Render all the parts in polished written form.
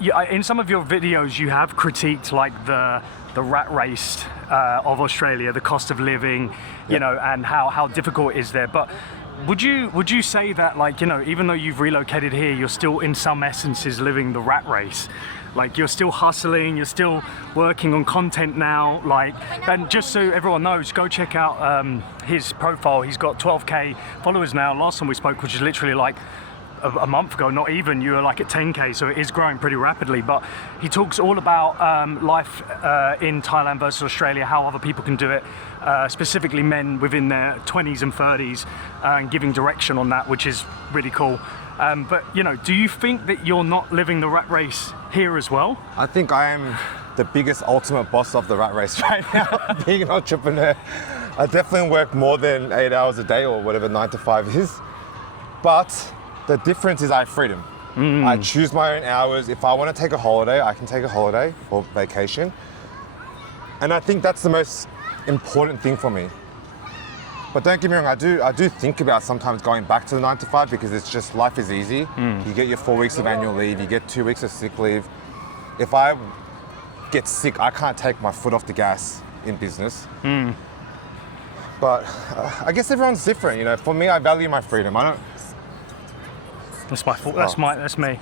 In some of your videos, you have critiqued like the rat race of Australia, the cost of living, you know, and how difficult it is there. But would you say that, like, you know, even though you've relocated here, you're still in some essences living the rat race? Like, you're still hustling, you're still working on content now, like, and just so everyone knows, go check out his profile. He's got 12K followers now. Last time we spoke, which is literally like a month ago, not even, you were like at 10K, so it is growing pretty rapidly. But he talks all about life in Thailand versus Australia, how other people can do it, specifically men within their 20s and 30s, and giving direction on that, which is really cool. But, you know, do you think that you're not living the rat race here as well? I think I am the biggest ultimate boss of the rat race right now, being an entrepreneur. I definitely work more than 8 hours a day or whatever 9 to 5 is. But the difference is I have freedom. I choose my own hours. If I want to take a holiday, I can take a holiday or vacation. And I think that's the most important thing for me. But don't get me wrong, I do think about sometimes going back to the 9 to 5 because it's just, life is easy. You get your 4 weeks of annual leave, you get 2 weeks of sick leave. If I get sick, I can't take my foot off the gas in business. But I guess everyone's different, you know. For me, I value my freedom. I don't. That's my fault. That's me.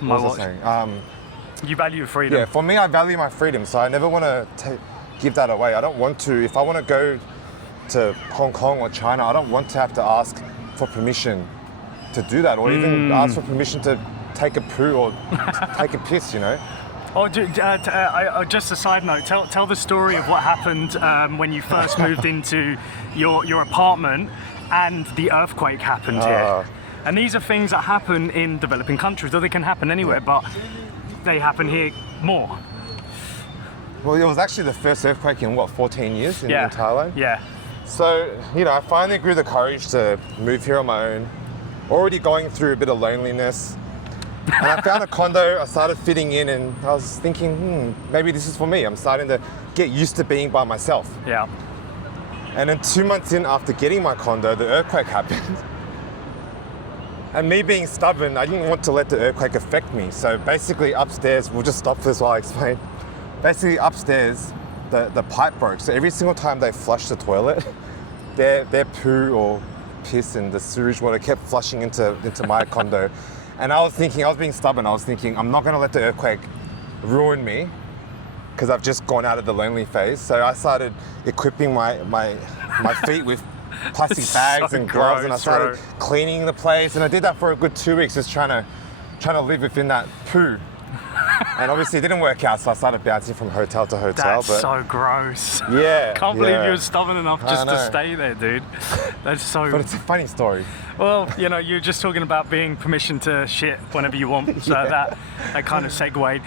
My What was I saying? You value freedom. Yeah, for me, I value my freedom, so I never want to give that away. I don't want to. If I want to go to Hong Kong or China, I don't want to have to ask for permission to do that, or even ask for permission to take a poo or take a piss, you know. Oh, just a side note. Tell the story of what happened when you first moved into your apartment and the earthquake happened here. And these are things that happen in developing countries, or they can happen anywhere, but they happen here more. Well, it was actually the first earthquake in, 14 years in Thailand? Yeah. So, you know, I finally grew the courage to move here on my own, already going through a bit of loneliness. And I found a condo, I started fitting in, and I was thinking, maybe this is for me. I'm starting to get used to being by myself. Yeah. And then 2 months in after getting my condo, the earthquake happened. And me being stubborn, I didn't want to let the earthquake affect me. So basically upstairs, we'll just stop this while I explain. Basically upstairs, the pipe broke. So every single time they flushed the toilet, their poo or piss and the sewage water kept flushing into my condo. And I was being stubborn. I was thinking, I'm not gonna let the earthquake ruin me because I've just gone out of the lonely phase. So I started equipping my feet with plastic bags and gloves, and I started cleaning the place, and I did that for a good 2 weeks, just trying to live within that poo. And obviously it didn't work out, so I started bouncing from hotel to hotel. That's so gross. Yeah. Can't believe you were stubborn enough just to stay there, dude. That's so. But it's a funny story. Well, you know, you're just talking about being permission to shit whenever you want, so that kind of segued.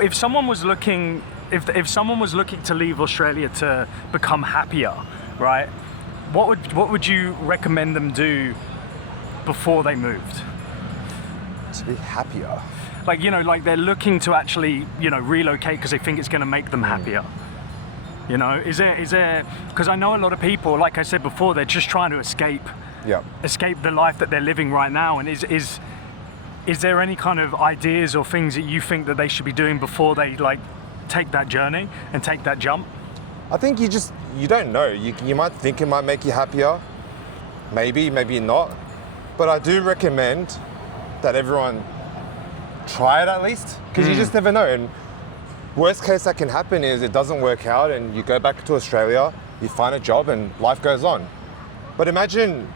If someone was looking, if someone was looking to leave Australia to become happier, right? What would you recommend them do before they moved? To be happier. Like, you know, like they're looking to actually, you know, relocate because they think it's going to make them happier. You know, is there? Because I know a lot of people, like I said before, they're just trying to escape the life that they're living right now. And is there any kind of ideas or things that you think that they should be doing before they like take that journey and take that jump? I think you don't know. You might think it might make you happier, maybe not. But I do recommend that everyone try it at least, because you just never know. And worst case that can happen is it doesn't work out and you go back to Australia, you find a job and life goes on. But imagine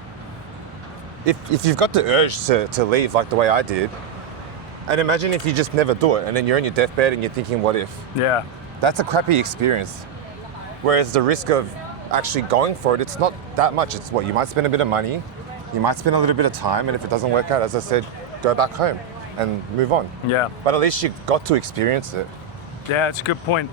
if you've got the urge to leave like the way I did, and imagine if you just never do it and then you're on your deathbed and you're thinking, what if? Yeah. That's a crappy experience. Whereas the risk of actually going for it, it's not that much. It's you might spend a bit of money, you might spend a little bit of time, and if it doesn't work out, as I said, go back home and move on. Yeah. But at least you got to experience it. Yeah, it's a good point.